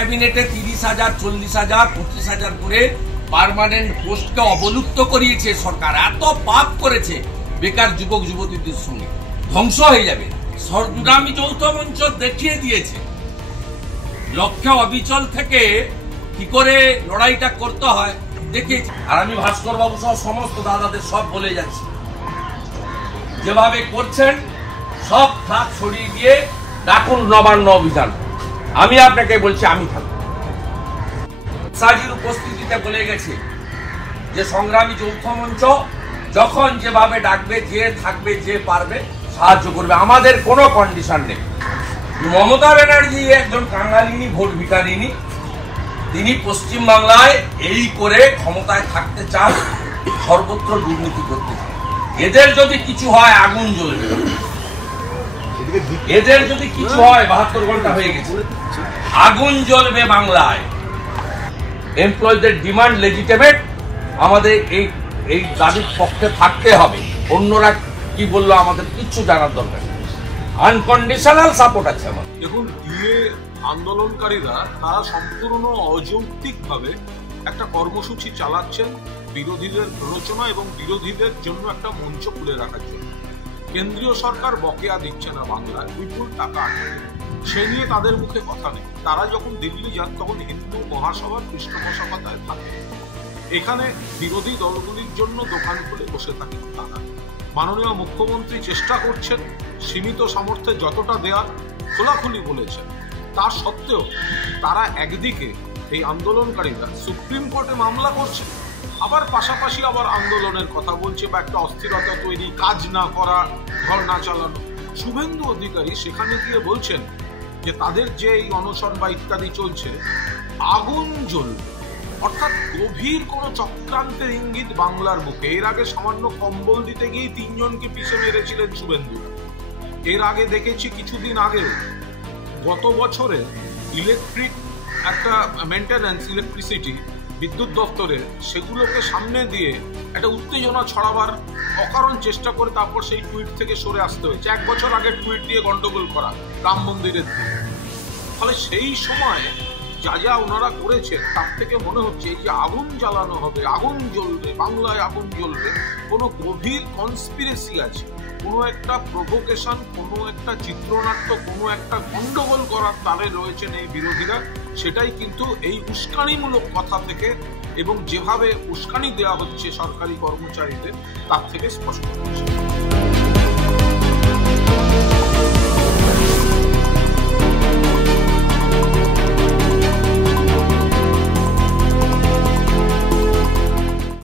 ক্যাবিনেটে 30,000, 40,000, 25,000 করে পার্মানেন্ট পোস্টকে অবলুপ্ত করিয়েছে সরকার। এত পাপ করেছে বেকার যুবক যুবতীদের সঙ্গে, ধ্বংস হয়ে যাবে। সংগ্রামী যৌথ মঞ্চ দেখিয়ে দিয়েছে লক্ষ্যে অবিচল থেকে কি করে লড়াইটা করতে হয় দেখিয়েছে। আর আমি ভাস্কর বাবু সহ সমস্ত দাদাদের সব বলে যাচ্ছি, যেভাবে করছেন সব ফ্লাগ ছড়িয়ে দিয়ে ডাকুন নবান্ন অভিযান। আমি আপনাকে বলছি, আমি থাকবো। সাজির উপস্থিতিতে বলে গেছে যে সংগ্রামী যৌথ মঞ্চ যখন যেভাবে ডাকবে, যে থাকবে, যে পারবে সাহায্য করবে, আমাদের কোনো কন্ডিশন নেই। মমতা ব্যানার্জি একজন কাঙ্গালিনী, ভোট ভিখারিনী, তিনি পশ্চিম বাংলায় এই করে ক্ষমতায় থাকতে চান, সর্বত্র দুর্নীতি করতে চান। এদের যদি কিছু হয় আগুন জ্বলবে, এদের যদি কিছু হয় 72 ঘন্টা হয়ে গেছে, আগুন জ্বলবে বাংলায়। এমপ্লয়ীদের ডিমান্ড লেজিটিমেট, আমাদের এই দাবির পক্ষে থাকতে হবে। অন্যরা কি বললো আমাদের কিচ্ছু জানার দরকার নেই, আনকন্ডিশনাল সাপোর্ট আছে আমার। দেখুন, ডিএ আন্দোলনকারীরা তারা সম্পূর্ণ অযৌক্তিকভাবে একটা কর্মসূচি চালাচ্ছেন বিরোধীদের প্ররোচনা এবং বিরোধীদের জন্য একটা মঞ্চ খুলে রাখার জন্য। কেন্দ্রীয় সরকার বকেয়া দিচ্ছে না বাংলায়, বিপুল টাকা আটকে, সে নিয়ে তাদের মুখে কথা নেই। তারা যখন দিল্লি যান তখন হিন্দু মহাসভার পৃষ্ঠপোষকতায় থাকে, এখানে বিরোধী দলগুলির জন্য দোকান খুলে বসে থাকেন তারা। মাননীয় মুখ্যমন্ত্রী চেষ্টা করছেন সীমিত সামর্থ্যে যতটা দেওয়ার, খোলাখুলি বলেছেন। তা সত্ত্বেও তারা একদিকে এই আন্দোলনকারীরা সুপ্রিম কোর্টে মামলা করছে, আবার পাশাপাশি আবার আন্দোলনের কথা বলছে বা একটা অস্থিরতা তৈরি, কাজ না করা, ধর্ণা চালানো। শুভেন্দু অধিকারী সেখানে গিয়ে বলছেন যে তাদের যে এই অনশন বা ইত্যাদি চলছে, আগুন জ্বলবে, অর্থাৎ গভীর কোন চক্রান্তের ইঙ্গিত বাংলার বুকে। এর আগে সামান্য কম্বল দিতে গিয়ে 3 জনকে পিষে মেরেছিলেন শুভেন্দু। এর আগে দেখেছি কিছুদিন আগে গত বছরে ইলেকট্রিক একটা মেইনটেনেন্স, ইলেকট্রিসিটি বিদ্যুৎ দপ্তরের, সেগুলোকে সামনে দিয়ে একটা উত্তেজনা ছড়াবার অকারণ চেষ্টা করে তারপর সেই টুইট থেকে সরে আসতে হয়েছে। 1 বছর আগে টুইট দিয়ে গন্ডগোল করা রাম মন্দিরের দিকে। ফলে সেই সময় যা যা ওনারা করেছেন তার থেকে মনে হচ্ছে এই যে আগুন জ্বালানো হবে, আগুন জ্বলবে, বাংলায় আগুন জ্বলবে, কোনো গভীর কনস্পিরেসি আছে, কোনো একটা প্রভোকেশন, কোনো একটা চিত্রনাট্য, কোনো একটা গন্ডগোল করার তারে রয়েছেন এই বিরোধীরা। সেটাই কিন্তু এই উস্কানিমূলক কথা থেকে এবং যেভাবে উস্কানি দেওয়া হচ্ছে সরকারি কর্মচারীদের, তার থেকে স্পষ্ট হচ্ছে।